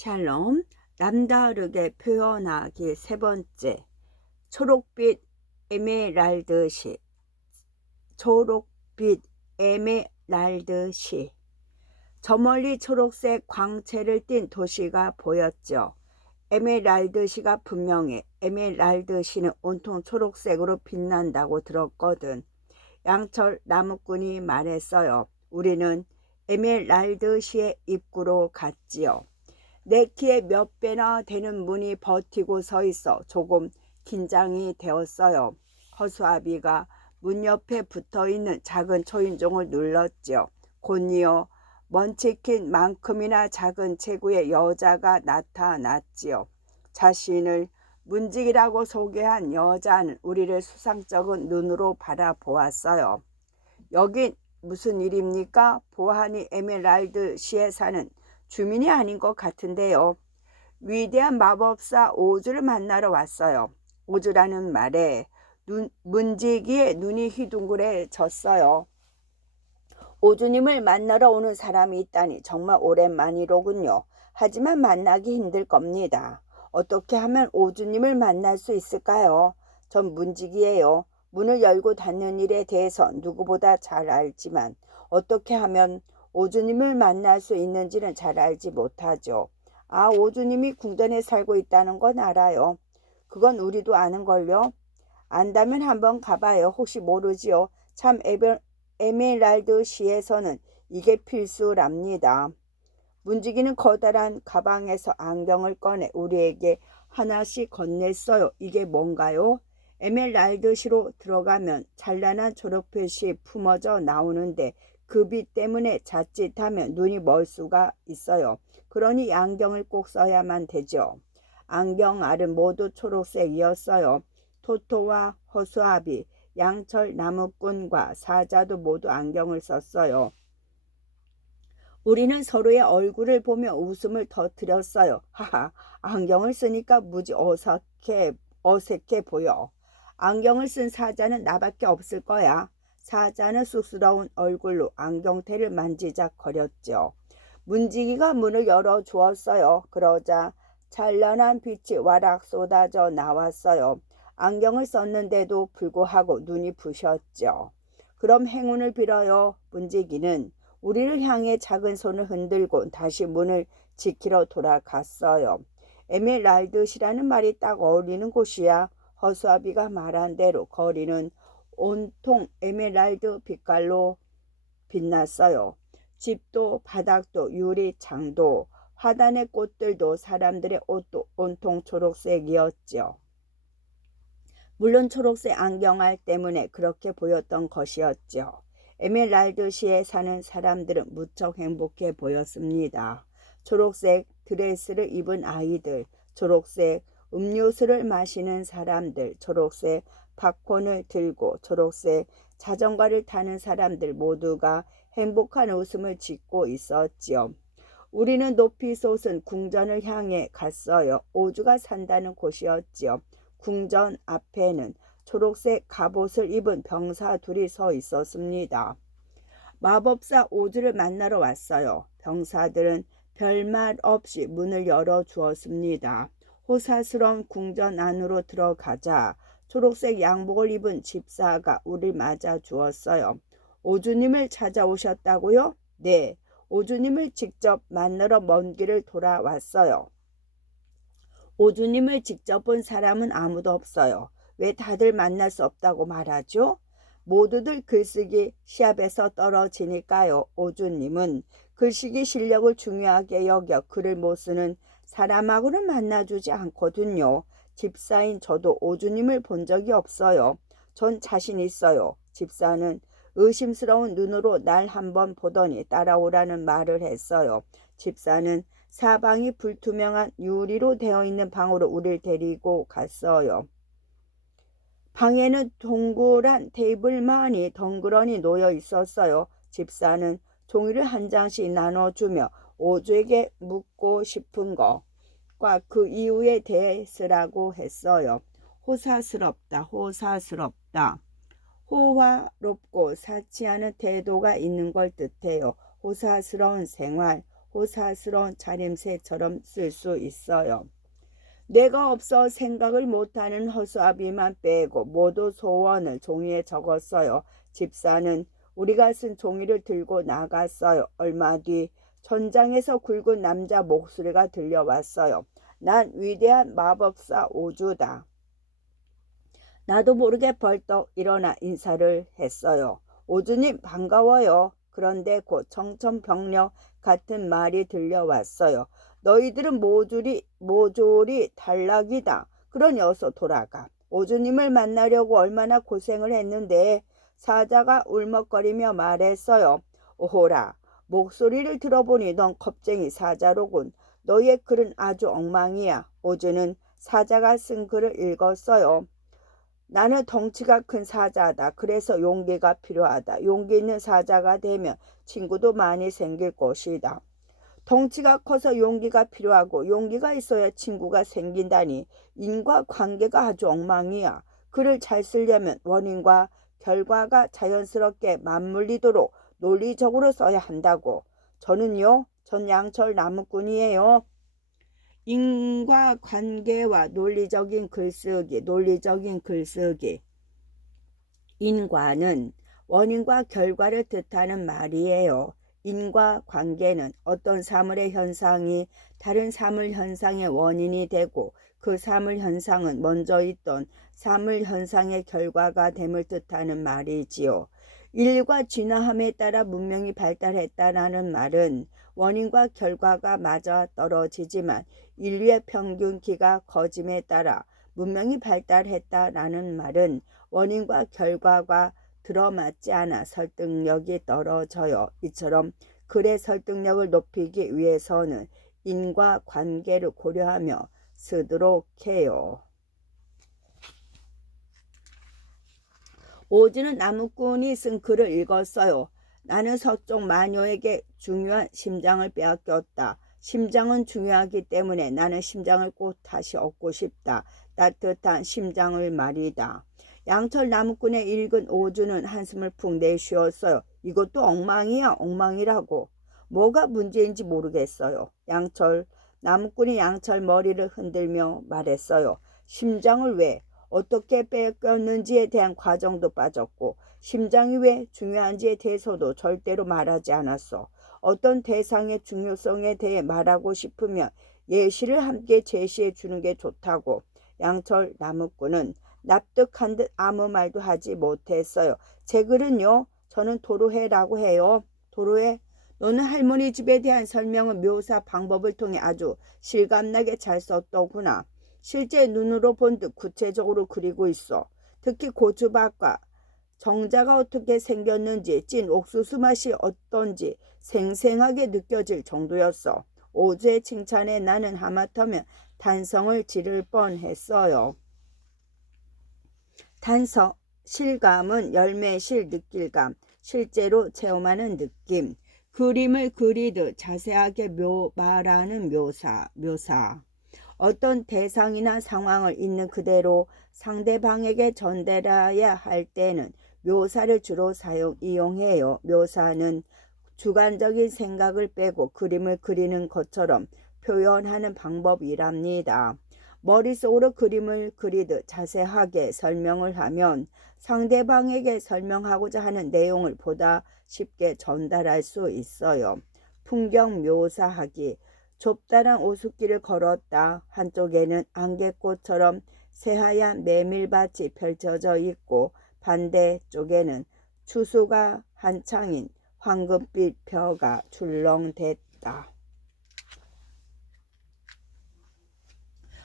샬롬, 남다르게 표현하기 세 번째. 초록빛 에메랄드시. 초록빛 에메랄드시. 저 멀리 초록색 광채를 띤 도시가 보였죠. 에메랄드시가 분명해. 에메랄드시는 온통 초록색으로 빛난다고 들었거든. 양철 나무꾼이 말했어요. 우리는 에메랄드시의 입구로 갔지요. 내 키의 몇 배나 되는 문이 버티고 서 있어 조금 긴장이 되었어요. 허수아비가 문 옆에 붙어있는 작은 초인종을 눌렀죠. 곧이어 먼치킨만큼이나 작은 체구의 여자가 나타났지요. 자신을 문직이라고 소개한 여자는 우리를 수상쩍은 눈으로 바라보았어요. 여긴 무슨 일입니까? 보아하니 에메랄드시에 사는 주민이 아닌 것 같은데요. 위대한 마법사 오즈를 만나러 왔어요. 오즈라는 말에 문지기의 눈이 휘둥그레졌어요. 오즈님을 만나러 오는 사람이 있다니 정말 오랜만이로군요. 하지만 만나기 힘들 겁니다. 어떻게 하면 오즈님을 만날 수 있을까요? 전 문지기예요. 문을 열고 닫는 일에 대해서 누구보다 잘 알지만 어떻게 하면 오즈님을 만날 수 있는지는 잘 알지 못하죠. 아, 오즈님이 궁전에 살고 있다는 건 알아요. 그건 우리도 아는걸요. 안다면 한번 가봐요. 혹시 모르지요. 참 에메랄드시에서는 이게 필수랍니다. 문지기는 커다란 가방에서 안경을 꺼내 우리에게 하나씩 건넸어요. 이게 뭔가요? 에메랄드시로 들어가면 찬란한 초록빛이 품어져 나오는데 그 빛 때문에 자칫하면 눈이 멀 수가 있어요. 그러니 안경을 꼭 써야만 되죠. 안경 알은 모두 초록색이었어요. 토토와 허수아비, 양철 나무꾼과 사자도 모두 안경을 썼어요. 우리는 서로의 얼굴을 보며 웃음을 터뜨렸어요. 하하, 안경을 쓰니까 무지 어색해 보여. 안경을 쓴 사자는 나밖에 없을 거야. 사자는 쑥스러운 얼굴로 안경테를 만지작거렸죠. 문지기가 문을 열어주었어요. 그러자 찬란한 빛이 와락 쏟아져 나왔어요. 안경을 썼는데도 불구하고 눈이 부셨죠. 그럼 행운을 빌어요. 문지기는 우리를 향해 작은 손을 흔들고 다시 문을 지키러 돌아갔어요. 에메랄드시라는 말이 딱 어울리는 곳이야. 허수아비가 말한 대로 거리는 온통 에메랄드 빛깔로 빛났어요. 집도 바닥도 유리창도 화단의 꽃들도 사람들의 옷도 온통 초록색이었죠. 물론 초록색 안경알 때문에 그렇게 보였던 것이었죠. 에메랄드시에 사는 사람들은 무척 행복해 보였습니다. 초록색 드레스를 입은 아이들, 초록색 음료수를 마시는 사람들, 초록색 팝콘을 들고 초록색 자전거를 타는 사람들 모두가 행복한 웃음을 짓고 있었지요. 우리는 높이 솟은 궁전을 향해 갔어요. 오즈가 산다는 곳이었지요. 궁전 앞에는 초록색 갑옷을 입은 병사 둘이 서 있었습니다. 마법사 오즈를 만나러 왔어요. 병사들은 별말 없이 문을 열어주었습니다. 호사스러운 궁전 안으로 들어가자 초록색 양복을 입은 집사가 우리를 맞아 주었어요. 오즈님을 찾아오셨다고요? 네, 오즈님을 직접 만나러 먼 길을 돌아왔어요. 오즈님을 직접 본 사람은 아무도 없어요. 왜 다들 만날 수 없다고 말하죠? 모두들 글쓰기 시합에서 떨어지니까요. 오즈님은 글쓰기 실력을 중요하게 여겨 글을 못 쓰는 사람하고는 만나주지 않거든요. 집사인 저도 오즈님을 본 적이 없어요. 전 자신 있어요. 집사는 의심스러운 눈으로 날 한번 보더니 따라오라는 말을 했어요. 집사는 사방이 불투명한 유리로 되어 있는 방으로 우리를 데리고 갔어요. 방에는 동그란 테이블만이 덩그러니 놓여 있었어요. 집사는 종이를 한 장씩 나눠주며 오즈에게 묻고 싶은 것과 그 이유에 대해 쓰라고 했어요. 호사스럽다, 호사스럽다. 호화롭고 사치하는 태도가 있는 걸 뜻해요. 호사스러운 생활, 호사스러운 차림새처럼 쓸 수 있어요. 뇌가 없어 생각을 못하는 허수아비만 빼고 모두 소원을 종이에 적었어요. 집사는 우리가 쓴 종이를 들고 나갔어요. 얼마 뒤 천장에서 굵은 남자 목소리가 들려왔어요. 난 위대한 마법사 오주다. 나도 모르게 벌떡 일어나 인사를 했어요. 오주님 반가워요. 그런데 곧 청천벽력 같은 말이 들려왔어요. 너희들은 모조리 탈락이다. 그러니 어서 돌아가. 오주님을 만나려고 얼마나 고생을 했는데. 사자가 울먹거리며 말했어요. 오호라, 목소리를 들어보니 넌 겁쟁이 사자로군. 너의 글은 아주 엉망이야. 오주는 사자가 쓴 글을 읽었어요. 나는 덩치가 큰 사자다. 그래서 용기가 필요하다. 용기 있는 사자가 되면 친구도 많이 생길 것이다. 덩치가 커서 용기가 필요하고 용기가 있어야 친구가 생긴다니 인과관계가 아주 엉망이야. 글을 잘 쓰려면 원인과 결과가 자연스럽게 맞물리도록 논리적으로 써야 한다고. 전 양철 나무꾼이에요. 인과관계와 논리적인 글쓰기. 인과는 원인과 결과를 뜻하는 말이에요. 인과관계는 어떤 사물의 현상이 다른 사물 현상의 원인이 되고 그 사물 현상은 먼저 있던 사물 현상의 결과가 됨을 뜻하는 말이지요. 인류가 진화함에 따라 문명이 발달했다라는 말은 원인과 결과가 맞아 떨어지지만 인류의 평균 키가 커짐에 따라 문명이 발달했다라는 말은 원인과 결과가 들어맞지 않아 설득력이 떨어져요. 이처럼 글의 설득력을 높이기 위해서는 인과관계를 고려하며 쓰도록 해요. 오주는 나무꾼이 쓴 글을 읽었어요. 나는 서쪽 마녀에게 중요한 심장을 빼앗겼다. 심장은 중요하기 때문에 나는 심장을 꼭 다시 얻고 싶다. 따뜻한 심장을 말이다. 양철 나무꾼의 읽은 오주는 한숨을 푹 내쉬었어요. 이것도 엉망이야, 엉망이라고. 뭐가 문제인지 모르겠어요. 나무꾼이 양철 머리를 흔들며 말했어요. 심장을 왜, 어떻게 뺏겼는지에 대한 과정도 빠졌고 심장이 왜 중요한지에 대해서도 절대로 말하지 않았어. 어떤 대상의 중요성에 대해 말하고 싶으면 예시를 함께 제시해 주는 게 좋다고. 양철 나무꾼은 납득한 듯 아무 말도 하지 못했어요. 제 글은요, 저는 도로해라고 해요. 도로해? 너는 할머니 집에 대한 설명은 묘사 방법을 통해 아주 실감나게 잘 썼더구나. 실제 눈으로 본 듯 구체적으로 그리고 있어. 특히 고추밭과 정자가 어떻게 생겼는지, 찐 옥수수 맛이 어떤지 생생하게 느껴질 정도였어. 오주의 칭찬에 나는 하마터면 탄성을 지를 뻔했어요. 실감은 열매실 느낄감, 실제로 체험하는 느낌, 그림을 그리듯 자세하게 말하는 묘사. 어떤 대상이나 상황을 있는 그대로 상대방에게 전달해야 할 때는 묘사를 주로 이용해요. 묘사는 주관적인 생각을 빼고 그림을 그리는 것처럼 표현하는 방법이랍니다. 머릿속으로 그림을 그리듯 자세하게 설명을 하면 상대방에게 설명하고자 하는 내용을 보다 쉽게 전달할 수 있어요. 풍경 묘사하기. 좁다란 오솔길을 걸었다. 한쪽에는 안개꽃처럼 새하얀 메밀밭이 펼쳐져 있고 반대쪽에는 추수가 한창인 황금빛 벼가 출렁댔다.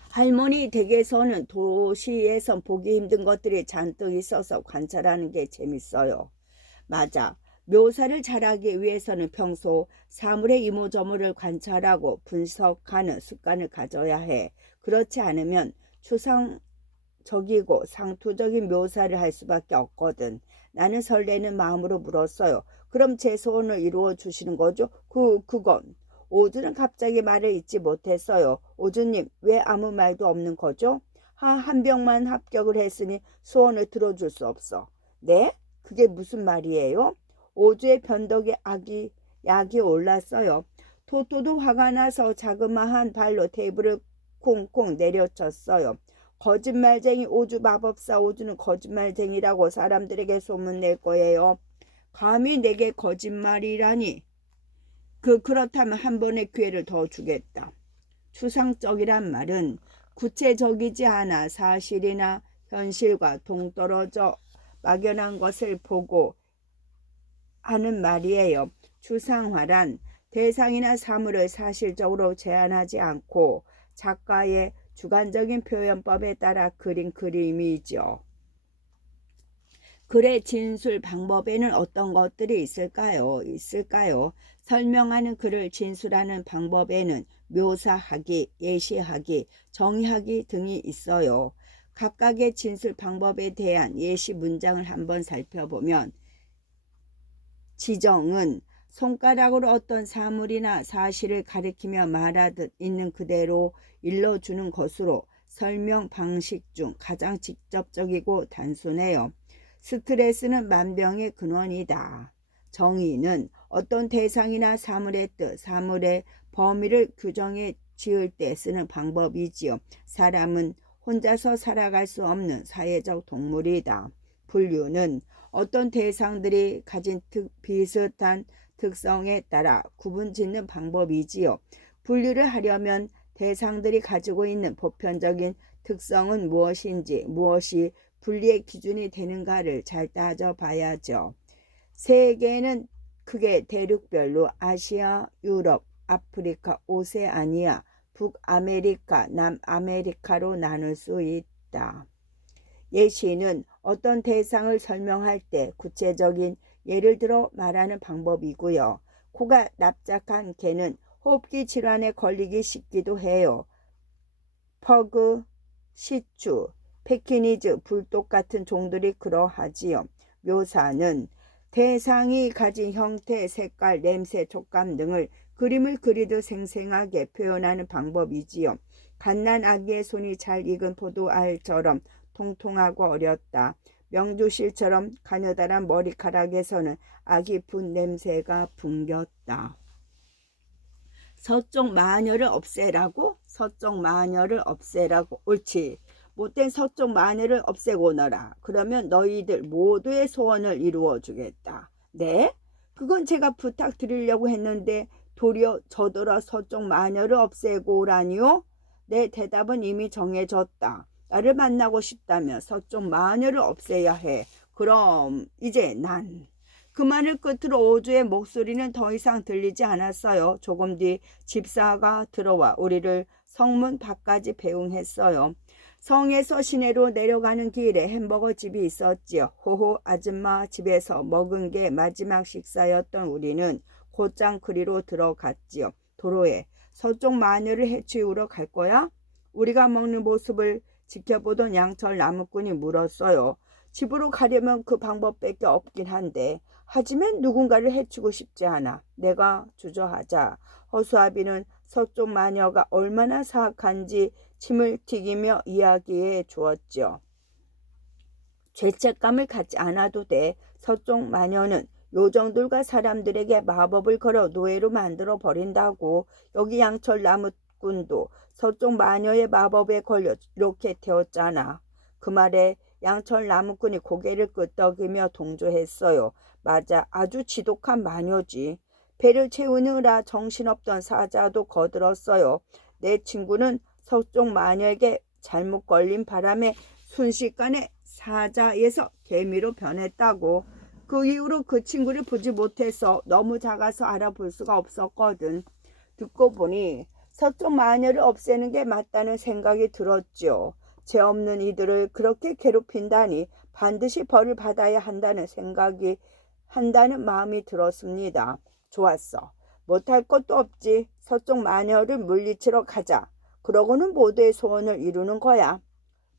할머니 댁에서는 도시에선 보기 힘든 것들이 잔뜩 있어서 관찰하는 게 재밌어요. 맞아. 묘사를 잘하기 위해서는 평소 사물의 이모저모를 관찰하고 분석하는 습관을 가져야 해. 그렇지 않으면 추상적이고 상투적인 묘사를 할 수밖에 없거든. 나는 설레는 마음으로 물었어요. 그럼 제 소원을 이루어 주시는 거죠? 그건. 오주는 갑자기 말을 잇지 못했어요. 오주님, 왜 아무 말도 없는 거죠? 한 병만 합격을 했으니 소원을 들어줄 수 없어. 네? 그게 무슨 말이에요? 오주의 변덕에 약이 올랐어요. 토토도 화가 나서 자그마한 발로 테이블을 콩콩 내려쳤어요. 거짓말쟁이 오주 마법사 오주는 거짓말쟁이라고 사람들에게 소문낼 거예요. 감히 내게 거짓말이라니. 그렇다면 한 번의 기회를 더 주겠다. 추상적이란 말은 구체적이지 않아 사실이나 현실과 동떨어져 막연한 것을 보고 하는 말이에요. 추상화란 대상이나 사물을 사실적으로 제한하지 않고 작가의 주관적인 표현법에 따라 그린 그림이죠. 글의 진술 방법에는 어떤 것들이 있을까요? 설명하는 글을 진술하는 방법에는 묘사하기, 예시하기, 정의하기 등이 있어요. 각각의 진술 방법에 대한 예시 문장을 한번 살펴보면 지정은 손가락으로 어떤 사물이나 사실을 가리키며 말하듯 있는 그대로 일러주는 것으로 설명 방식 중 가장 직접적이고 단순해요. 스트레스는 만병의 근원이다. 정의는 어떤 대상이나 사물의 뜻, 사물의 범위를 규정해 지을 때 쓰는 방법이지요. 사람은 혼자서 살아갈 수 없는 사회적 동물이다. 분류는 어떤 대상들이 가진 비슷한 특성에 따라 구분짓는 방법이지요. 분류를 하려면 대상들이 가지고 있는 보편적인 특성은 무엇인지, 무엇이 분리의 기준이 되는가를 잘 따져봐야죠. 세계는 크게 대륙별로 아시아, 유럽, 아프리카, 오세아니아, 북아메리카, 남아메리카로 나눌 수 있다. 예시는 어떤 대상을 설명할 때 구체적인 예를 들어 말하는 방법이고요. 코가 납작한 개는 호흡기 질환에 걸리기 쉽기도 해요. 퍼그, 시추, 페키니즈, 불독 같은 종들이 그러하지요. 묘사는 대상이 가진 형태, 색깔, 냄새, 촉감 등을 그림을 그리듯 생생하게 표현하는 방법이지요. 갓난 아기의 손이 잘 익은 포도알처럼 통통하고 어렸다. 명주실처럼 가느다란 머리카락에서는 아기 분 냄새가 풍겼다. 서쪽 마녀를 없애라고? 서쪽 마녀를 없애라고. 옳지. 못된 서쪽 마녀를 없애고 오너라. 그러면 너희들 모두의 소원을 이루어 주겠다. 네? 그건 제가 부탁드리려고 했는데 도리어 저더러 서쪽 마녀를 없애고 오라니요? 내 대답은 이미 정해졌다. 나를 만나고 싶다면 서쪽 마녀를 없애야 해. 그럼 이제 난. 그 말을 끝으로 오주의 목소리는 더 이상 들리지 않았어요. 조금 뒤 집사가 들어와 우리를 성문 밖까지 배웅했어요. 성에서 시내로 내려가는 길에 햄버거 집이 있었지요. 호호 아줌마 집에서 먹은 게 마지막 식사였던 우리는 곧장 그리로 들어갔지요. 도로에 서쪽 마녀를 해치우러 갈 거야? 우리가 먹는 모습을 지켜보던 양철 나무꾼이 물었어요. 집으로 가려면 그 방법밖에 없긴 한데 하지만 누군가를 해치고 싶지 않아. 내가 주저하자 허수아비는 서쪽 마녀가 얼마나 사악한지 침을 튀기며 이야기해 주었죠. 죄책감을 갖지 않아도 돼. 서쪽 마녀는 요정들과 사람들에게 마법을 걸어 노예로 만들어 버린다고. 여기 양철 나무꾼도 서쪽 마녀의 마법에 걸려 이렇게 되었잖아. 그 말에 양철 나무꾼이 고개를 끄덕이며 동조했어요. 맞아, 아주 지독한 마녀지. 배를 채우느라 정신없던 사자도 거들었어요. 내 친구는 서쪽 마녀에게 잘못 걸린 바람에 순식간에 사자에서 개미로 변했다고. 그 이후로 그 친구를 보지 못해서 너무 작아서 알아볼 수가 없었거든. 듣고 보니 서쪽 마녀를 없애는 게 맞다는 생각이 들었죠. 죄 없는 이들을 그렇게 괴롭힌다니 반드시 벌을 받아야 한다는 마음이 들었습니다. 좋았어. 못할 것도 없지. 서쪽 마녀를 물리치러 가자. 그러고는 모두의 소원을 이루는 거야.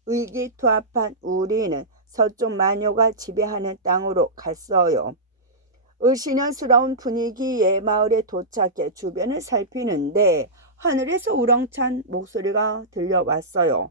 의기투합한 우리는 서쪽 마녀가 지배하는 땅으로 갔어요. 을씨년스러운 분위기의 마을에 도착해 주변을 살피는데 하늘에서 우렁찬 목소리가 들려왔어요.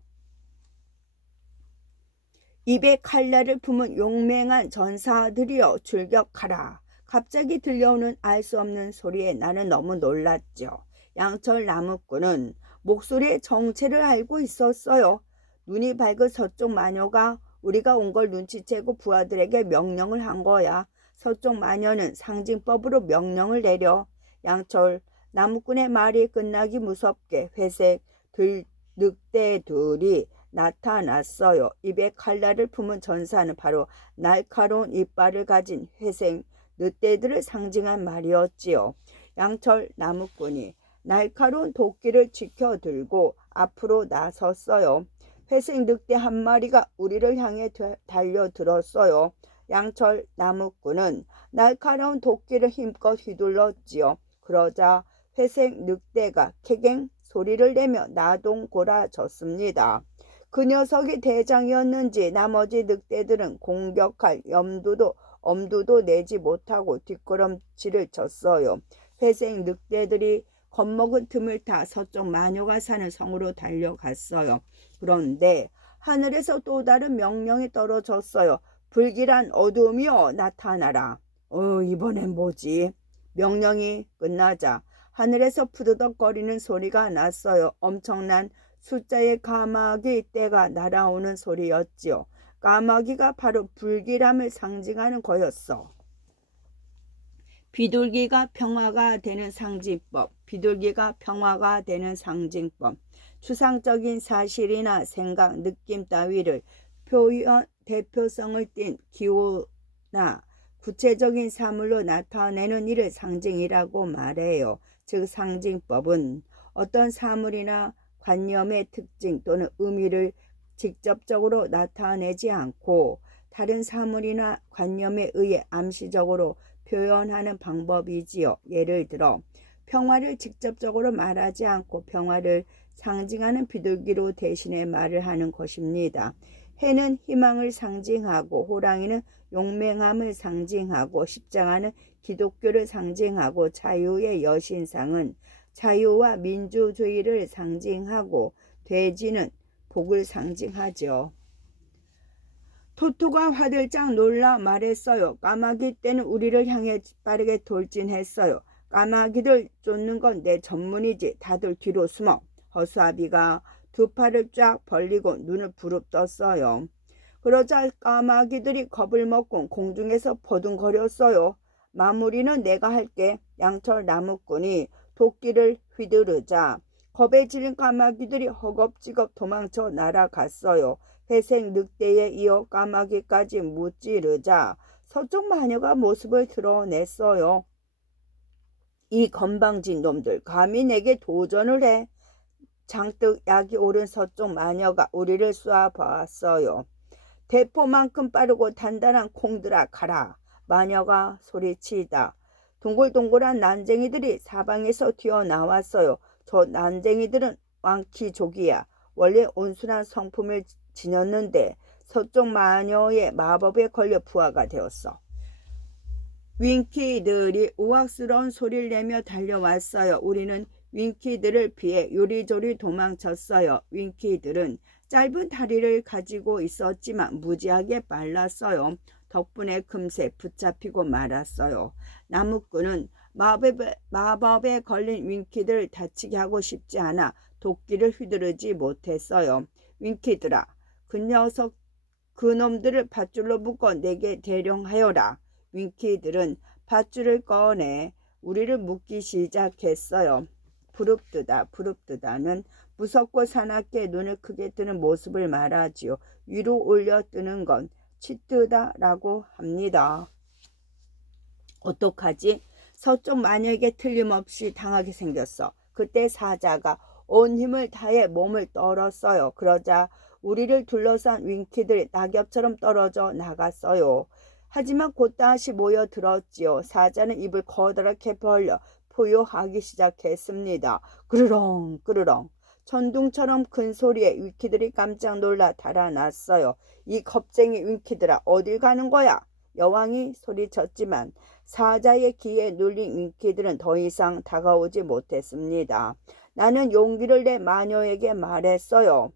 입에 칼날을 품은 용맹한 전사들이여 출격하라. 갑자기 들려오는 알 수 없는 소리에 나는 너무 놀랐죠. 양철 나무꾼은 목소리의 정체를 알고 있었어요. 눈이 밝은 서쪽 마녀가 우리가 온 걸 눈치채고 부하들에게 명령을 한 거야. 서쪽 마녀는 상징법으로 명령을 내려. 양철 나무꾼의 말이 끝나기 무섭게 회색 늑대들이 나타났어요. 입에 칼날을 품은 전사는 바로 날카로운 이빨을 가진 회색 늑대들을 상징한 말이었지요. 양철 나무꾼이 날카로운 도끼를 지켜들고 앞으로 나섰어요. 회색 늑대 한 마리가 우리를 향해 달려들었어요. 양철 나무꾼은 날카로운 도끼를 힘껏 휘둘렀지요. 그러자 회색 늑대가 캐갱 소리를 내며 나동골아졌습니다. 그 녀석이 대장이었는지 나머지 늑대들은 공격할 엄두도 내지 못하고 뒷걸음질을 쳤어요. 회색 늑대들이 겁먹은 틈을 타 서쪽 마녀가 사는 성으로 달려갔어요. 그런데 하늘에서 또 다른 명령이 떨어졌어요. 불길한 어둠이여 나타나라. 이번엔 뭐지? 명령이 끝나자 하늘에서 푸드덕거리는 소리가 났어요. 엄청난 숫자의 까마귀 떼가 날아오는 소리였지요. 까마귀가 바로 불길함을 상징하는 거였어. 비둘기가 평화가 되는 상징법. 비둘기가 평화가 되는 상징법. 추상적인 사실이나 생각, 느낌 따위를 대표성을 띤 기호나 구체적인 사물로 나타내는 일을 상징이라고 말해요. 즉 상징법은 어떤 사물이나 관념의 특징 또는 의미를 직접적으로 나타내지 않고 다른 사물이나 관념에 의해 암시적으로 표현하는 방법이지요. 예를 들어 평화를 직접적으로 말하지 않고 평화를 상징하는 비둘기로 대신해 말을 하는 것입니다. 해는 희망을 상징하고 호랑이는 용맹함을 상징하고 십자가는 기독교를 상징하고 자유의 여신상은 자유와 민주주의를 상징하고 돼지는 복을 상징하죠. 토토가 화들짝 놀라 말했어요. 까마귀 떼는 우리를 향해 빠르게 돌진했어요. 까마귀들 쫓는 건 내 전문이지. 다들 뒤로 숨어. 허수아비가 두 팔을 쫙 벌리고 눈을 부릅떴어요. 그러자 까마귀들이 겁을 먹고 공중에서 버둥거렸어요. 마무리는 내가 할게. 양철 나무꾼이 도끼를 휘두르자 겁에 질린 까마귀들이 허겁지겁 도망쳐 날아갔어요. 회색 늑대에 이어 까마귀까지 무찌르자 서쪽 마녀가 모습을 드러냈어요. 이 건방진 놈들 감히 내게 도전을 해. 장뜩 약이 오른 서쪽 마녀가 우리를 쏘아보았어요. 대포만큼 빠르고 단단한 콩들아 가라. 마녀가 소리치다 동글동글한 난쟁이들이 사방에서 튀어나왔어요. 저 난쟁이들은 왕키족이야. 원래 온순한 성품을 지녔는데 서쪽 마녀의 마법에 걸려 부하가 되었어. 윙키들이 우악스러운 소리를 내며 달려왔어요. 우리는 윙키들을 피해 요리조리 도망쳤어요. 윙키들은 짧은 다리를 가지고 있었지만 무지하게 빨랐어요. 덕분에 금세 붙잡히고 말았어요. 나무꾼은 마법에 걸린 윙키들을 다치게 하고 싶지 않아 도끼를 휘두르지 못했어요. 윙키들아, 그놈들을 밧줄로 묶어 내게 대령하여라. 윙키들은 밧줄을 꺼내 우리를 묶기 시작했어요. 부릅뜨다는 무섭고 사납게 눈을 크게 뜨는 모습을 말하지요. 위로 올려 뜨는 건 치뜨다라고 합니다. 어떡하지? 서쪽 마녀에게 틀림없이 당하게 생겼어. 그때 사자가 온 힘을 다해 몸을 떨었어요. 그러자 우리를 둘러싼 윙키들이 낙엽처럼 떨어져 나갔어요. 하지만 곧 다시 모여들었지요. 사자는 입을 커다랗게 벌려 포효하기 시작했습니다. 그르렁 그르렁 천둥처럼 큰 소리에 윙키들이 깜짝 놀라 달아났어요. 이 겁쟁이 윙키들아 어딜 가는 거야? 여왕이 소리쳤지만 사자의 귀에 눌린 윙키들은 더 이상 다가오지 못했습니다. 나는 용기를 내 마녀에게 말했어요.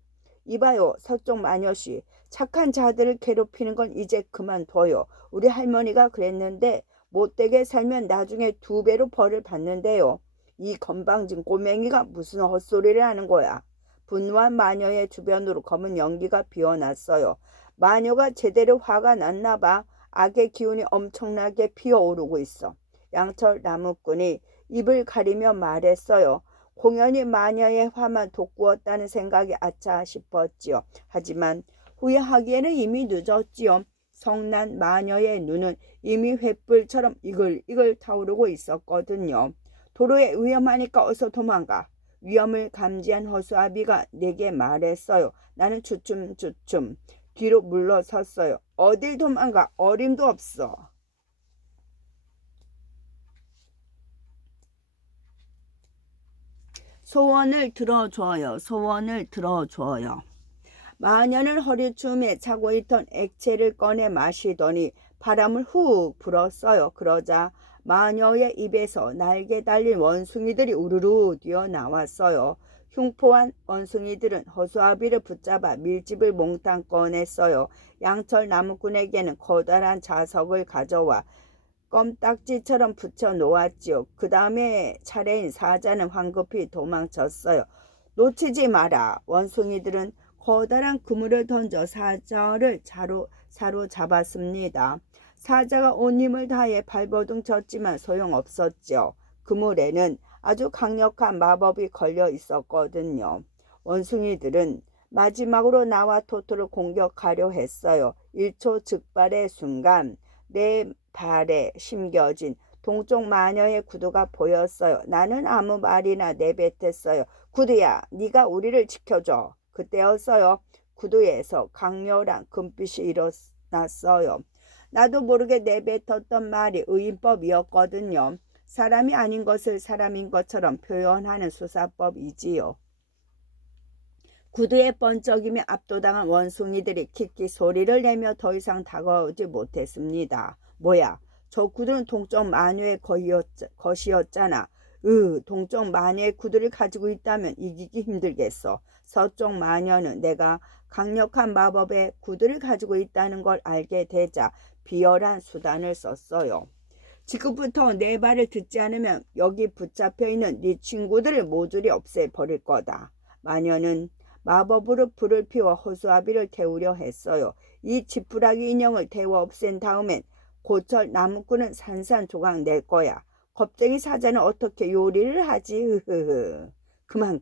이봐요, 서쪽 마녀씨. 착한 자들을 괴롭히는 건 이제 그만둬요. 우리 할머니가 그랬는데 못되게 살면 나중에 2배로 벌을 받는데요. 이 건방진 꼬맹이가 무슨 헛소리를 하는 거야. 분노한 마녀의 주변으로 검은 연기가 피어났어요. 마녀가 제대로 화가 났나 봐. 악의 기운이 엄청나게 피어오르고 있어. 양철 나무꾼이 입을 가리며 말했어요. 공연히 마녀의 화만 돋구었다는 생각이 아차 싶었지요. 하지만 후회하기에는 이미 늦었지요. 성난 마녀의 눈은 이미 횃불처럼 이글이글 타오르고 있었거든요. 도로에 위험하니까 어서 도망가. 위험을 감지한 허수아비가 내게 말했어요. 나는 주춤주춤 뒤로 물러섰어요. 어딜 도망가? 어림도 없어. 소원을 들어줘요. 소원을 들어줘요. 마녀는 허리춤에 차고 있던 액체를 꺼내 마시더니 바람을 훅 불었어요. 그러자 마녀의 입에서 날개 달린 원숭이들이 우르르 뛰어나왔어요. 흉포한 원숭이들은 허수아비를 붙잡아 밀집을 몽땅 꺼냈어요. 양철 나무꾼에게는 커다란 자석을 가져와 껌딱지처럼 붙여 놓았지요. 그 다음에 차례인 사자는 황급히 도망쳤어요. 놓치지 마라. 원숭이들은 커다란 그물을 던져 사자를 사로잡았습니다. 사자가 온 힘을 다해 발버둥 쳤지만 소용없었죠. 그물에는 아주 강력한 마법이 걸려 있었거든요. 원숭이들은 마지막으로 나와 토토를 공격하려 했어요. 1초 즉발의 순간 내 발에 심겨진 동쪽 마녀의 구두가 보였어요. 나는 아무 말이나 내뱉었어요. 구두야, 네가 우리를 지켜줘. 그때였어요. 구두에서 강렬한 금빛이 일어났어요. 나도 모르게 내뱉었던 말이 의인법이었거든요. 사람이 아닌 것을 사람인 것처럼 표현하는 수사법이지요. 구두의 번쩍임에 압도당한 원숭이들이 킥킥 소리를 내며 더 이상 다가오지 못했습니다. 뭐야, 저 구두는 동쪽 마녀의 것이었잖아. 동쪽 마녀의 구두를 가지고 있다면 이기기 힘들겠어. 서쪽 마녀는 내가 강력한 마법의 구두를 가지고 있다는 걸 알게 되자 비열한 수단을 썼어요. 지금부터 내 말을 듣지 않으면 여기 붙잡혀 있는 네 친구들을 모조리 없애버릴 거다. 마녀는 마법으로 불을 피워 허수아비를 태우려 했어요. 이 지푸라기 인형을 태워 없앤 다음엔 고철 나무꾼은 산산조각 낼 거야. 겁쟁이 사자는 어떻게 요리를 하지? 그만.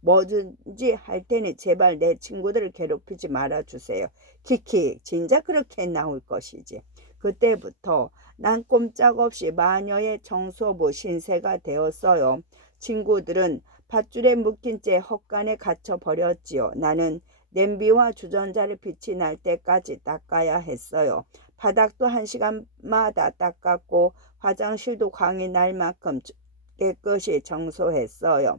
뭐든지 할 테니 제발 내 친구들을 괴롭히지 말아주세요. 키키, 진작 그렇게 나올 것이지. 그때부터 난 꼼짝없이 마녀의 청소부 신세가 되었어요. 친구들은 밧줄에 묶인 채 헛간에 갇혀버렸지요. 나는 냄비와 주전자를 빛이 날 때까지 닦아야 했어요. 바닥도 1시간마다 닦았고 화장실도 광이 날 만큼 깨끗이 청소했어요.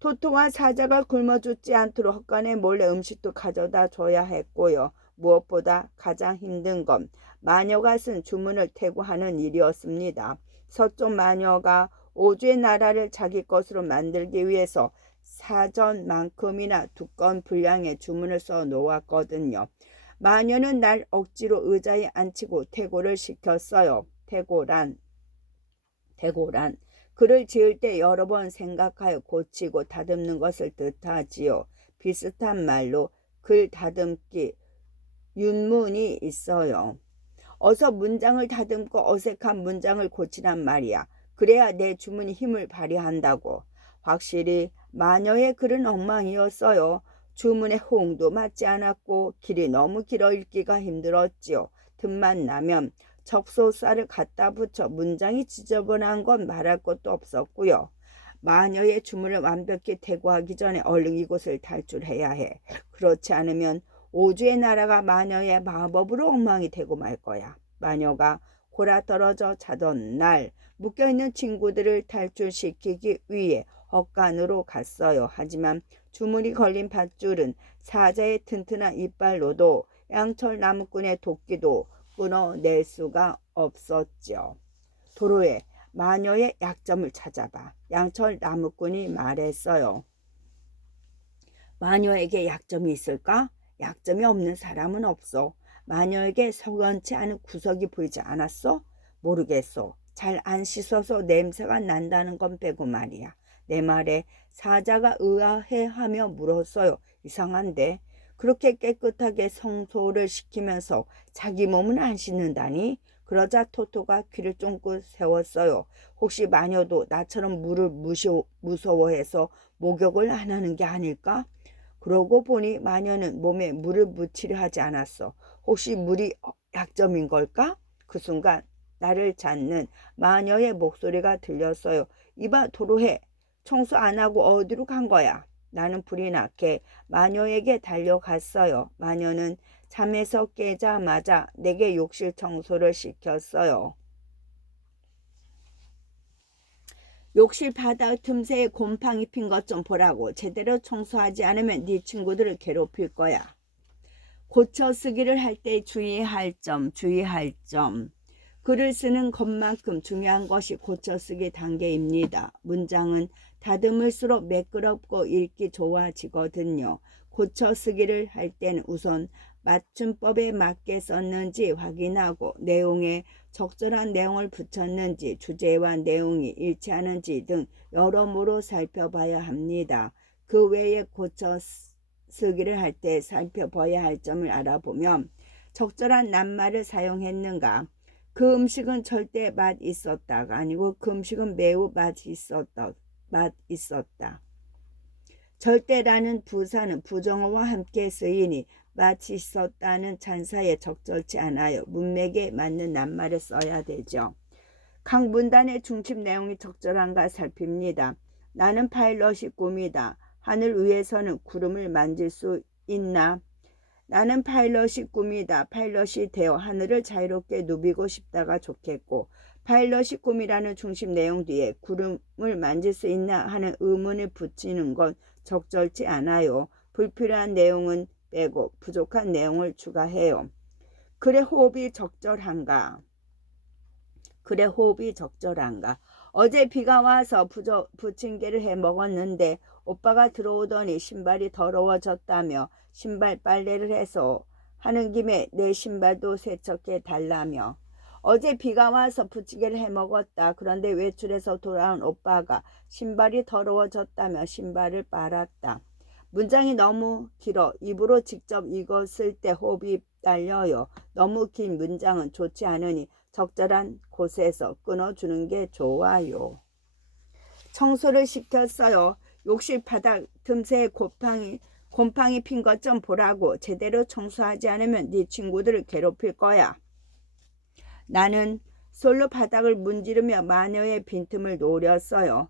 토토와 사자가 굶어 죽지 않도록 헛간에 몰래 음식도 가져다 줘야 했고요. 무엇보다 가장 힘든 건 마녀가 쓴 주문을 태고하는 일이었습니다. 서쪽 마녀가 오주의 나라를 자기 것으로 만들기 위해서 사전만큼이나 두꺼운 분량의 주문을 써 놓았거든요. 마녀는 날 억지로 의자에 앉히고 태고를 시켰어요. 태고란 글을 지을 때 여러 번 생각하여 고치고 다듬는 것을 뜻하지요. 비슷한 말로 글 다듬기, 윤문이 있어요. 어서 문장을 다듬고 어색한 문장을 고치란 말이야. 그래야 내 주문이 힘을 발휘한다고. 확실히 마녀의 글은 엉망이었어요. 주문의 호응도 맞지 않았고 길이 너무 길어 읽기가 힘들었지요. 틈만 나면 적소사를 갖다 붙여 문장이 지저분한 건 말할 것도 없었고요. 마녀의 주문을 완벽히 태고하기 전에 얼른 이곳을 탈출해야 해. 그렇지 않으면 오주의 나라가 마녀의 마법으로 엉망이 되고 말 거야. 마녀가 골아떨어져 자던 날 묶여있는 친구들을 탈출시키기 위해 헛간으로 갔어요. 하지만 주문이 걸린 밧줄은 사자의 튼튼한 이빨로도 양철 나무꾼의 도끼도 끊어낼 수가 없었죠. 도로에 마녀의 약점을 찾아봐. 양철 나무꾼이 말했어요. 마녀에게 약점이 있을까? 약점이 없는 사람은 없어. 마녀에게 석연치 않은 구석이 보이지 않았어? 모르겠소. 잘 안 씻어서 냄새가 난다는 건 빼고 말이야. 내 말에 사자가 의아해하며 물었어요. 이상한데 그렇게 깨끗하게 청소를 시키면서 자기 몸은 안 씻는다니? 그러자 토토가 귀를 쫑긋 세웠어요. 혹시 마녀도 나처럼 물을 무서워해서 목욕을 안 하는 게 아닐까? 그러고 보니 마녀는 몸에 물을 묻히려 하지 않았어. 혹시 물이 약점인 걸까? 그 순간 나를 찾는 마녀의 목소리가 들렸어요. 이봐 도로해. 청소 안 하고 어디로 간 거야? 나는 불이 나게 마녀에게 달려갔어요. 마녀는 잠에서 깨자마자 내게 욕실 청소를 시켰어요. 욕실 바닥 틈새에 곰팡이 핀 것 좀 보라고. 제대로 청소하지 않으면 네 친구들을 괴롭힐 거야. 고쳐 쓰기를 할 때 주의할 점. 글을 쓰는 것만큼 중요한 것이 고쳐 쓰기 단계입니다. 문장은 다듬을수록 매끄럽고 읽기 좋아지거든요. 고쳐 쓰기를 할 때는 우선 맞춤법에 맞게 썼는지 확인하고 내용에 적절한 내용을 붙였는지 주제와 내용이 일치하는지 등 여러모로 살펴봐야 합니다. 그 외에 고쳐 쓰기를 할 때 살펴봐야 할 점을 알아보면 적절한 낱말을 사용했는가, 그 음식은 절대 맛 있었다가 아니고 그 음식은 매우 맛 있었다. 절대라는 부사는 부정어와 함께 쓰이니 맛이 있었다는 찬사에 적절치 않아요. 문맥에 맞는 낱말을 써야 되죠. 각 문단의 중심 내용이 적절한가 살핍니다. 나는 파일럿이 꿈이다. 하늘 위에서는 구름을 만질 수 있나? 나는 파일럿이 꿈이다. 파일럿이 되어 하늘을 자유롭게 누비고 싶다가 좋겠고, 파일럿이 꿈이라는 중심 내용 뒤에 구름을 만질 수 있나 하는 의문을 붙이는 건 적절치 않아요. 불필요한 내용은 빼고 부족한 내용을 추가해요. 그래 호흡이 적절한가? 어제 비가 와서 부침개를 해 먹었는데 오빠가 들어오더니 신발이 더러워졌다며 신발 빨래를 해서 하는 김에 내 신발도 세척해 달라며. 어제 비가 와서 부침개를 해 먹었다. 그런데 외출해서 돌아온 오빠가 신발이 더러워졌다며 신발을 빨았다. 문장이 너무 길어 입으로 직접 읽었을 때 호흡이 딸려요. 너무 긴 문장은 좋지 않으니 적절한 곳에서 끊어주는 게 좋아요. 청소를 시켰어요. 욕실 바닥 틈새에 곰팡이 핀 것 좀 보라고. 제대로 청소하지 않으면 네 친구들을 괴롭힐 거야. 나는 솔로 바닥을 문지르며 마녀의 빈틈을 노렸어요.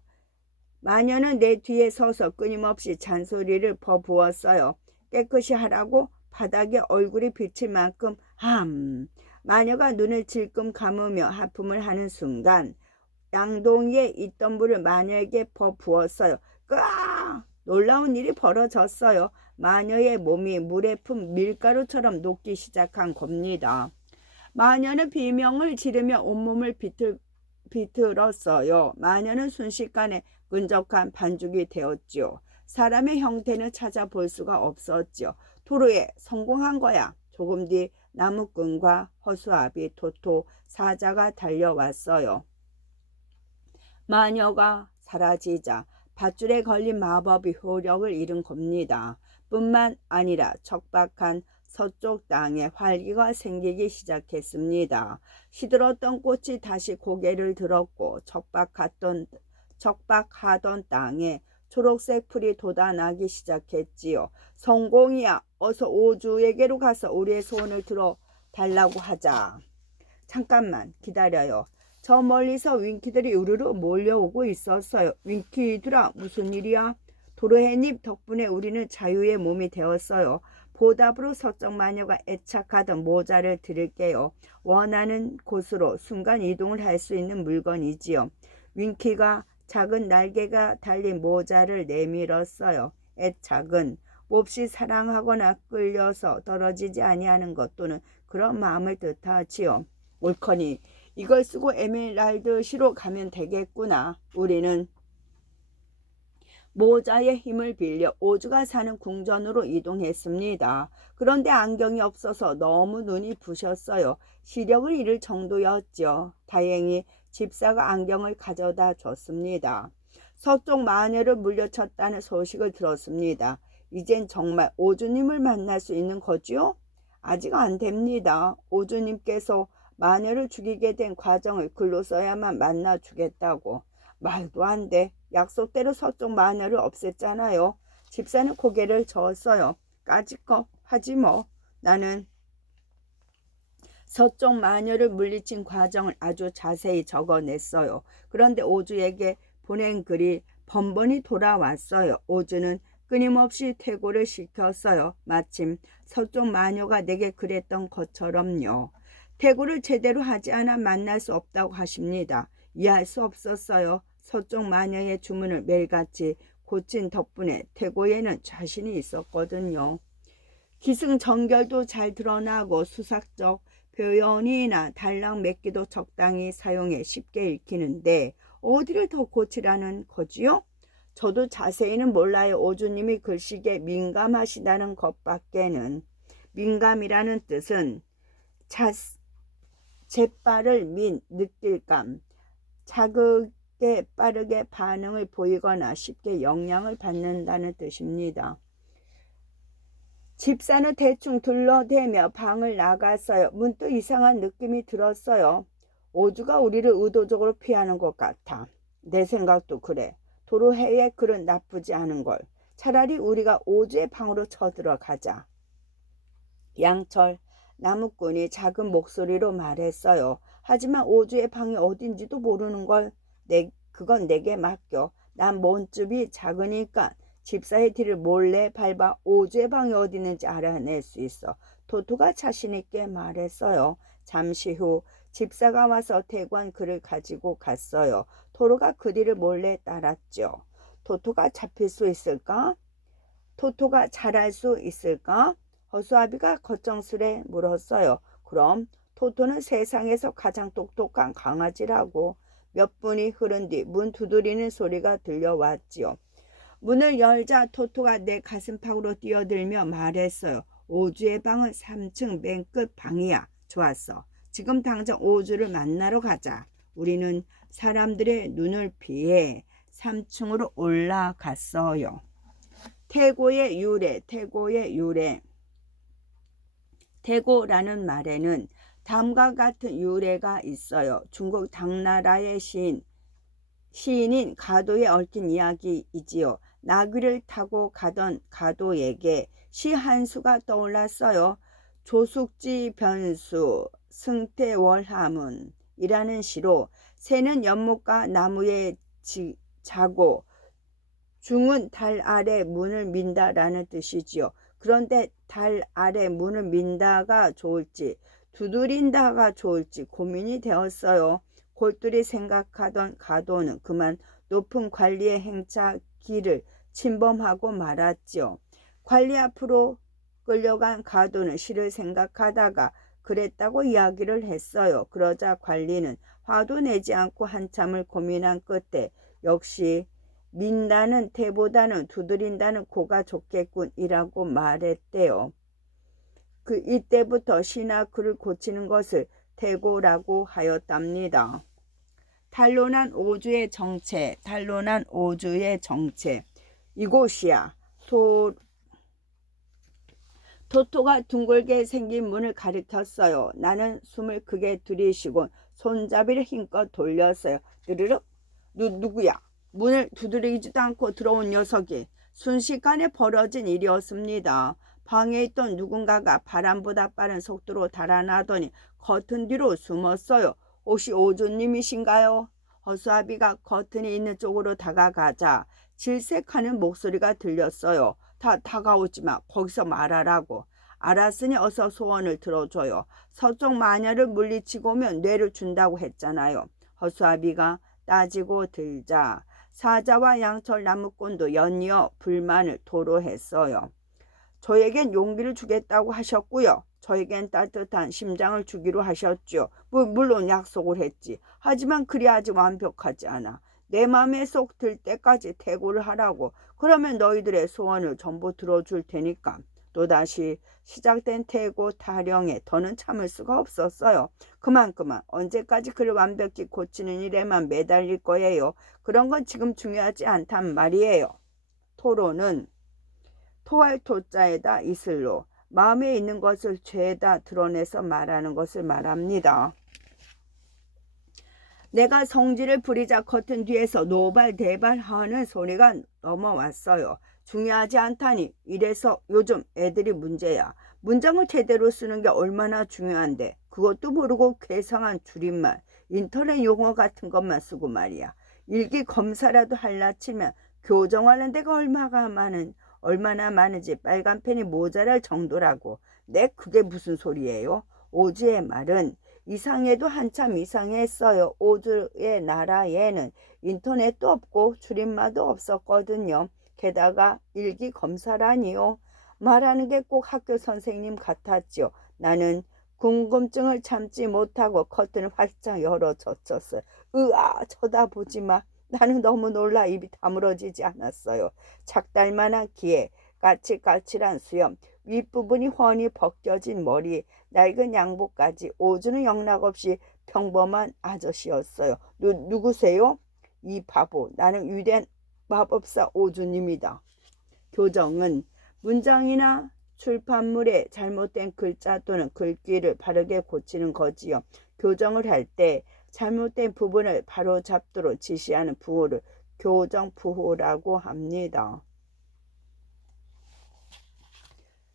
마녀는 내 뒤에 서서 끊임없이 잔소리를 퍼부었어요. 깨끗이 하라고? 바닥에 얼굴이 비칠 만큼 마녀가 눈을 질끔 감으며 하품을 하는 순간 양동이에 있던 물을 마녀에게 퍼부었어요. 끄아! 놀라운 일이 벌어졌어요. 마녀의 몸이 물에 푼 밀가루처럼 녹기 시작한 겁니다. 마녀는 비명을 지르며 온몸을 비틀었어요. 마녀는 순식간에 끈적한 반죽이 되었지요. 사람의 형태는 찾아볼 수가 없었지요. 토르에 성공한 거야. 조금 뒤 나무꾼과 허수아비, 토토, 사자가 달려왔어요. 마녀가 사라지자 밧줄에 걸린 마법이 효력을 잃은 겁니다. 뿐만 아니라 척박한 서쪽 땅에 활기가 생기기 시작했습니다. 시들었던 꽃이 다시 고개를 들었고 척박하던 땅에 초록색 풀이 돋아나기 시작했지요. 성공이야. 어서 오주에게로 가서 우리의 소원을 들어달라고 하자. 잠깐만 기다려요. 저 멀리서 윙키들이 우르르 몰려오고 있었어요. 윙키들아, 무슨 일이야? 도로해님 덕분에 우리는 자유의 몸이 되었어요. 보답으로 서쪽 마녀가 애착하던 모자를 드릴게요. 원하는 곳으로 순간 이동을 할 수 있는 물건이지요. 윙키가 작은 날개가 달린 모자를 내밀었어요. 애착은 몹시 사랑하거나 끌려서 떨어지지 아니하는 것 또는 그런 마음을 뜻하지요. 옳거니 이걸 쓰고 에메랄드 시로 가면 되겠구나. 우리는 모자의 힘을 빌려 오주가 사는 궁전으로 이동했습니다. 그런데 안경이 없어서 너무 눈이 부셨어요. 시력을 잃을 정도였죠. 다행히 집사가 안경을 가져다 줬습니다. 서쪽 마녀를 물려쳤다는 소식을 들었습니다. 이젠 정말 오주님을 만날 수 있는 거지요? 아직 안 됩니다. 오주님께서 마녀를 죽이게 된 과정을 글로 써야만 만나 주겠다고. 말도 안 돼. 약속대로 서쪽 마녀를 없앴잖아요. 집사는 고개를 저었어요. 까짓거 하지 뭐. 나는 서쪽 마녀를 물리친 과정을 아주 자세히 적어냈어요. 그런데 오주에게 보낸 글이 번번이 돌아왔어요. 오주는 끊임없이 퇴고를 시켰어요. 마침 서쪽 마녀가 내게 그랬던 것처럼요. 퇴고를 제대로 하지 않아 만날 수 없다고 하십니다. 이해할 수 없었어요. 서쪽 마녀의 주문을 매일같이 고친 덕분에 퇴고에는 자신이 있었거든요. 기승전결도 잘 드러나고 수삭적 표현이나 단락 몇 개도 적당히 사용해 쉽게 읽히는데 어디를 더 고치라는 거지요? 저도 자세히는 몰라요. 오주님이 글씨에 민감하시다는 것밖에는. 민감이라는 뜻은 재빠를 느낄감, 자극에 빠르게 반응을 보이거나 쉽게 영향을 받는다는 뜻입니다. 집사는 대충 둘러대며 방을 나갔어요. 문득 이상한 느낌이 들었어요. 오주가 우리를 의도적으로 피하는 것 같아. 내 생각도 그래. 도로해의 글은 나쁘지 않은걸. 차라리 우리가 오주의 방으로 쳐들어가자. 양철 나무꾼이 작은 목소리로 말했어요. 하지만 오주의 방이 어딘지도 모르는걸. 그건 내게 맡겨. 난 몸집이 작으니까 집사의 뒤를 몰래 밟아 오주의 방이 어디 있는지 알아낼 수 있어. 토토가 자신있게 말했어요. 잠시 후 집사가 와서 대관 글을 가지고 갔어요. 토로가 그 뒤를 몰래 따랐죠. 토토가 잡힐 수 있을까? 토토가 잘할 수 있을까? 허수아비가 걱정스레 물었어요. 그럼 토토는 세상에서 가장 똑똑한 강아지라고. 몇 분이 흐른 뒤 문 두드리는 소리가 들려왔지요. 문을 열자 토토가 내 가슴팍으로 뛰어들며 말했어요. 오주의 방은 3층 맨 끝 방이야. 좋았어. 지금 당장 오주를 만나러 가자. 우리는 사람들의 눈을 피해 3층으로 올라갔어요. 태고의 유래, 태고의 유래. 태고라는 말에는 다음과 같은 유래가 있어요. 중국 당나라의 시인인 가도에 얽힌 이야기이지요. 나귀를 타고 가던 가도에게 시 한 수가 떠올랐어요. 조숙지 변수 승태월하문 이라는 시로 새는 연못가 나무에 자고 중은 달 아래 문을 민다라는 뜻이지요. 그런데 달 아래 문을 민다가 좋을지 두드린다가 좋을지 고민이 되었어요. 골똘히 생각하던 가도는 그만 높은 관리의 행차기를 침범하고 말았지요. 관리 앞으로 끌려간 가도는 시를 생각하다가 그랬다고 이야기를 했어요. 그러자 관리는 화도 내지 않고 한참을 고민한 끝에 역시 민다는 태보다는 두드린다는 고가 좋겠군이라고 말했대요. 이때부터 시나 글을 고치는 것을 태고라고 하였답니다. 탄로난 오주의 정체, 탄로난 오주의 정체. 이곳이야. 토토가 둥글게 생긴 문을 가리켰어요. 나는 숨을 크게 들이쉬고 손잡이를 힘껏 돌렸어요. 르르륵. 누구야? 문을 두드리지도 않고 들어온 녀석이. 순식간에 벌어진 일이었습니다. 방에 있던 누군가가 바람보다 빠른 속도로 달아나더니 커튼 뒤로 숨었어요. 혹시 오주님이신가요? 허수아비가 커튼이 있는 쪽으로 다가가자 질색하는 목소리가 들렸어요. 다가오지 마. 거기서 말하라고. 알았으니 어서 소원을 들어줘요. 서쪽 마녀를 물리치고 오면 뇌를 준다고 했잖아요. 허수아비가 따지고 들자 사자와 양철 나무꾼도 연이어 불만을 토로했어요. 저에겐 용기를 주겠다고 하셨고요. 저에겐 따뜻한 심장을 주기로 하셨죠. 물론 약속을 했지. 하지만 그리 아직 완벽하지 않아. 내 맘에 쏙 들 때까지 태고를 하라고. 그러면 너희들의 소원을 전부 들어줄 테니까. 또다시 시작된 태고 타령에 더는 참을 수가 없었어요. 그만. 언제까지 그를 완벽히 고치는 일에만 매달릴 거예요. 그런 건 지금 중요하지 않단 말이에요. 토로는 토할 토자에다 이슬로 마음에 있는 것을 죄에다 드러내서 말하는 것을 말합니다. 내가 성질을 부리자 커튼 뒤에서 노발대발 하는 소리가 넘어왔어요. 중요하지 않다니. 이래서 요즘 애들이 문제야. 문장을 제대로 쓰는 게 얼마나 중요한데 그것도 모르고 괴상한 줄임말, 인터넷 용어 같은 것만 쓰고 말이야. 일기 검사라도 할라 치면 교정하는 데가 얼마나 많은지 빨간 펜이 모자랄 정도라고. 네, 그게 무슨 소리예요? 오즈의 말은 이상해도 한참 이상했어요. 오즈의 나라에는 인터넷도 없고 줄임말도 없었거든요. 게다가 일기 검사라니요. 말하는 게 꼭 학교 선생님 같았죠. 나는 궁금증을 참지 못하고 커튼을 활짝 열어 젖혔어요. 으아, 쳐다보지 마. 나는 너무 놀라 입이 다물어지지 않았어요. 작달만한 귀에 까칠까칠한 수염, 윗부분이 훤히 벗겨진 머리, 낡은 양복까지. 오즈는 영락없이 평범한 아저씨였어요. 누구세요? 이 바보, 나는 위대한 마법사 오즈님이다. 교정은 문장이나 출판물에 잘못된 글자 또는 글귀를 바르게 고치는 거지요. 교정을 할 때 잘못된 부분을 바로 잡도록 지시하는 부호를 교정부호라고 합니다.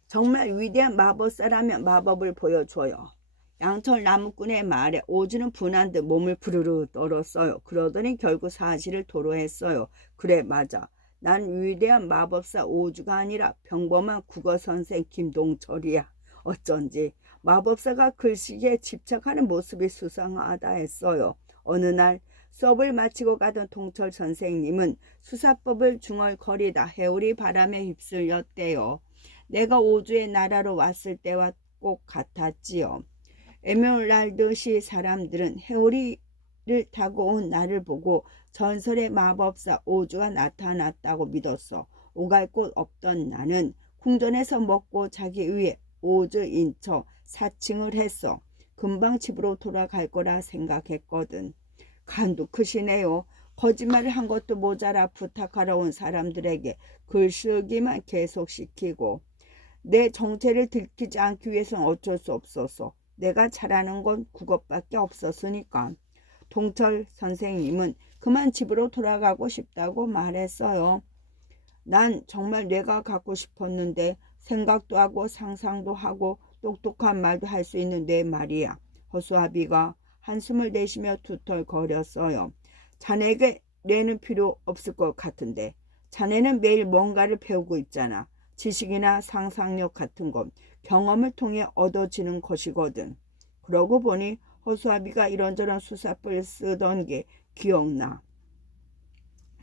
정말 위대한 마법사라면 마법을 보여줘요. 양철 나무꾼의 말에 오즈는 분한 듯 몸을 부르르 떨었어요. 그러더니 결국 사실을 토로했어요. 그래, 맞아. 난 위대한 마법사 오즈가 아니라 평범한 국어선생 김동철이야. 어쩐지 마법사가 글씨에 집착하는 모습이 수상하다 했어요. 어느 날 수업을 마치고 가던 동철 선생님은 수사법을 중얼거리다 해오리 바람에 휩쓸렸대요. 내가 오즈의 나라로 왔을 때와 꼭 같았지요. 에메랄드시 사람들은 해오리를 타고 온 나를 보고 전설의 마법사 오즈가 나타났다고 믿었어. 오갈 곳 없던 나는 궁전에서 먹고 자기 위해 오즈인 척 사칭을 했어. 금방 집으로 돌아갈 거라 생각했거든. 간도 크시네요. 거짓말을 한 것도 모자라 부탁하러 온 사람들에게 글쓰기만 계속시키고. 내 정체를 들키지 않기 위해서는 어쩔 수 없었어. 내가 잘하는 건 그것밖에 없었으니까. 동철 선생님은 그만 집으로 돌아가고 싶다고 말했어요. 난 정말 뇌가 갖고 싶었는데 생각도 하고 상상도 하고 똑똑한 말도 할 수 있는 뇌 말이야. 허수아비가 한숨을 내쉬며 투덜거렸어요. 자네에게 뇌는 필요 없을 것 같은데. 자네는 매일 뭔가를 배우고 있잖아. 지식이나 상상력 같은 것, 경험을 통해 얻어지는 것이거든. 그러고 보니 허수아비가 이런저런 수사법을 쓰던 게 기억나.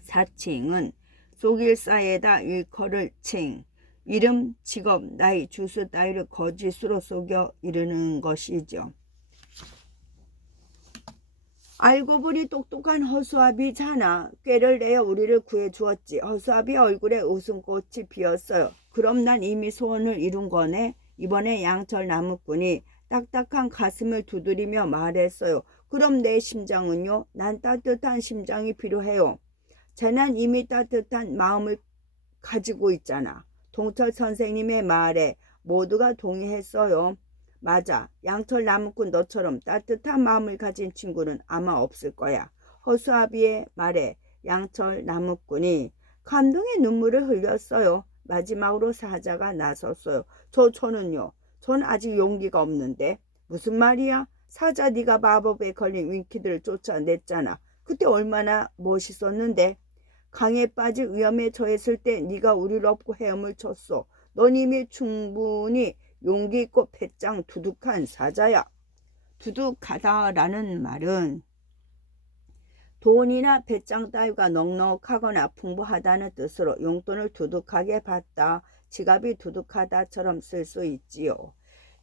사칭은 속일사에다 일컬을 칭, 이름, 직업, 나이, 주소 따위를 거짓으로 속여 이르는 것이죠. 알고 보니 똑똑한 허수아비잖아. 꾀를 내어 우리를 구해주었지. 허수아비 얼굴에 웃음꽃이 피었어요. 그럼 난 이미 소원을 이룬 거네. 이번에 양철 나무꾼이 딱딱한 가슴을 두드리며 말했어요. 그럼 내 심장은요? 난 따뜻한 심장이 필요해요. 쟤는 이미 따뜻한 마음을 가지고 있잖아. 동철 선생님의 말에 모두가 동의했어요. 맞아. 양철 나무꾼 너처럼 따뜻한 마음을 가진 친구는 아마 없을 거야. 허수아비의 말에 양철 나무꾼이 감동의 눈물을 흘렸어요. 마지막으로 사자가 나섰어요. 저는요. 전 아직 용기가 없는데. 무슨 말이야? 사자, 네가 마법에 걸린 윙키들을 쫓아냈잖아. 그때 얼마나 멋있었는데. 강에 빠질 위험에 처했을 때 네가 우리를 업고 헤엄을 쳤어. 넌 이미 충분히 용기 있고 배짱 두둑한 사자야. 두둑하다라는 말은 돈이나 배짱 따위가 넉넉하거나 풍부하다는 뜻으로 용돈을 두둑하게 받다, 지갑이 두둑하다처럼 쓸 수 있지요.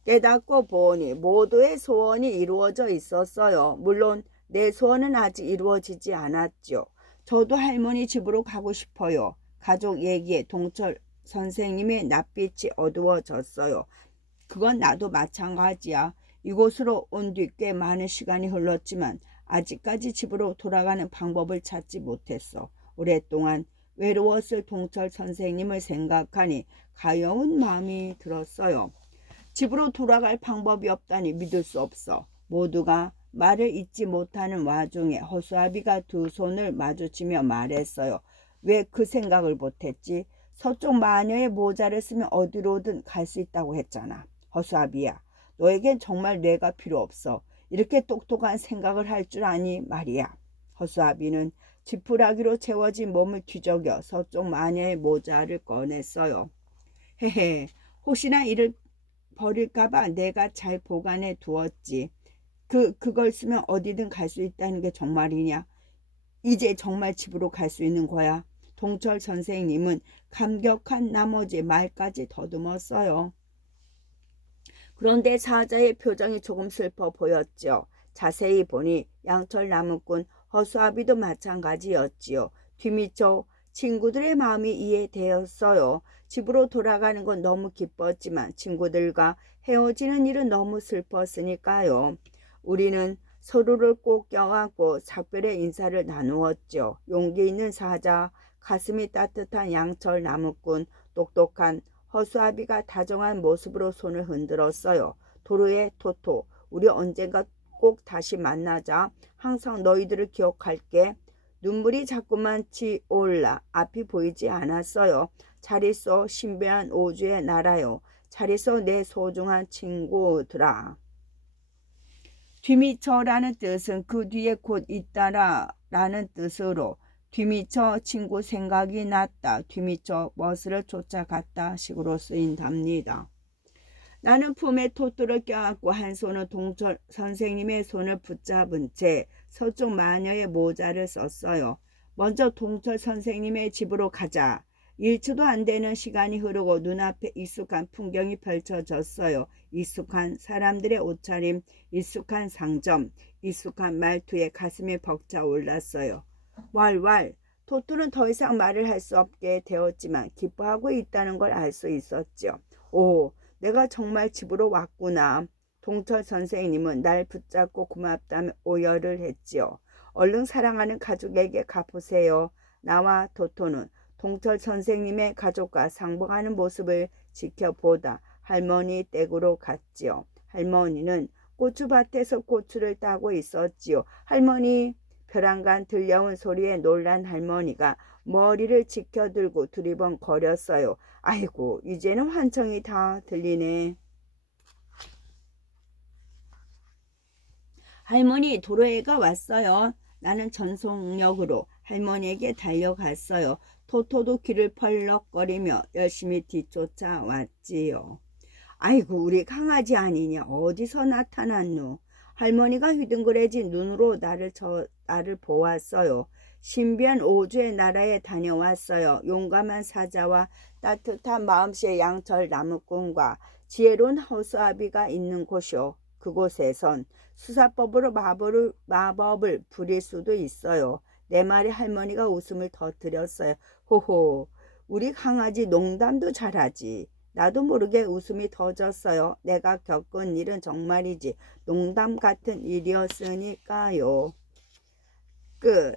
깨닫고 보니 모두의 소원이 이루어져 있었어요. 물론 내 소원은 아직 이루어지지 않았죠. 저도 할머니 집으로 가고 싶어요. 가족 얘기에 동철 선생님의 낯빛이 어두워졌어요. 그건 나도 마찬가지야. 이곳으로 온 뒤 꽤 많은 시간이 흘렀지만 아직까지 집으로 돌아가는 방법을 찾지 못했어. 오랫동안 외로웠을 동철 선생님을 생각하니 가여운 마음이 들었어요. 집으로 돌아갈 방법이 없다니 믿을 수 없어. 모두가 말을 잇지 못하는 와중에 허수아비가 두 손을 마주치며 말했어요. 왜 그 생각을 못했지? 서쪽 마녀의 모자를 쓰면 어디로든 갈 수 있다고 했잖아. 허수아비야, 너에겐 정말 뇌가 필요 없어. 이렇게 똑똑한 생각을 할 줄 아니 말이야. 허수아비는 지푸라기로 채워진 몸을 뒤적여 서쪽 마녀의 모자를 꺼냈어요. 헤헤, 혹시나 이를 버릴까봐 내가 잘 보관해 두었지. 그걸 쓰면 어디든 갈 수 있다는 게 정말이냐? 이제 정말 집으로 갈 수 있는 거야. 동철 선생님은 감격한 나머지 말까지 더듬었어요. 그런데 사자의 표정이 조금 슬퍼 보였죠. 자세히 보니 양철 나무꾼 허수아비도 마찬가지였지요. 뒤미쳐 친구들의 마음이 이해되었어요. 집으로 돌아가는 건 너무 기뻤지만 친구들과 헤어지는 일은 너무 슬펐으니까요. 우리는 서로를 꼭 껴안고 작별의 인사를 나누었죠. 용기 있는 사자, 가슴이 따뜻한 양철 나무꾼, 똑똑한 허수아비가 다정한 모습으로 손을 흔들었어요. 도로의 토토, 우리 언젠가 꼭 다시 만나자. 항상 너희들을 기억할게. 눈물이 자꾸만 치올라 앞이 보이지 않았어요. 잘 있어 신비한 우주의 나라요. 잘 있어 내 소중한 친구들아. 뒤미쳐라는 뜻은 그 뒤에 곧 있다라 라는 뜻으로 뒤미쳐 친구 생각이 났다. 뒤미쳐 버스를 쫓아갔다 식으로 쓰인답니다. 나는 품에 토토를 껴안고 한 손은 동철 선생님의 손을 붙잡은 채 서쪽 마녀의 모자를 썼어요. 먼저 동철 선생님의 집으로 가자. 1초도 안 되는 시간이 흐르고 눈앞에 익숙한 풍경이 펼쳐졌어요. 익숙한 사람들의 옷차림, 익숙한 상점, 익숙한 말투에 가슴이 벅차올랐어요. 왈왈, 토토는 더 이상 말을 할 수 없게 되었지만 기뻐하고 있다는 걸 알 수 있었죠. 오, 내가 정말 집으로 왔구나. 동철 선생님은 날 붙잡고 고맙다며 오열을 했지요. 얼른 사랑하는 가족에게 가보세요. 나와 토토는 동철 선생님의 가족과 상봉하는 모습을 지켜보다 할머니 댁으로 갔지요. 할머니는 고추밭에서 고추를 따고 있었지요. 할머니, 벼랑간 들려온 소리에 놀란 할머니가 머리를 지켜들고 두리번거렸어요. 아이고, 이제는 환청이 다 들리네. 할머니, 도로에가 왔어요. 나는 전속력으로 할머니에게 달려갔어요. 토토도 귀를 펄럭거리며 열심히 뒤쫓아왔지요. 아이고, 우리 강아지 아니냐? 어디서 나타났노? 할머니가 휘둥그레진 눈으로 나를 보았어요. 신비한 우주의 나라에 다녀왔어요. 용감한 사자와 따뜻한 마음씨의 양철 나무꾼과 지혜로운 허수아비가 있는 곳이요. 그곳에선 수사법으로 마법을 부릴 수도 있어요. 내 말에 할머니가 웃음을 터뜨렸어요. 호호, 우리 강아지 농담도 잘하지. 나도 모르게 웃음이 터졌어요. 내가 겪은 일은 정말이지 농담 같은 일이었으니까요. 끝.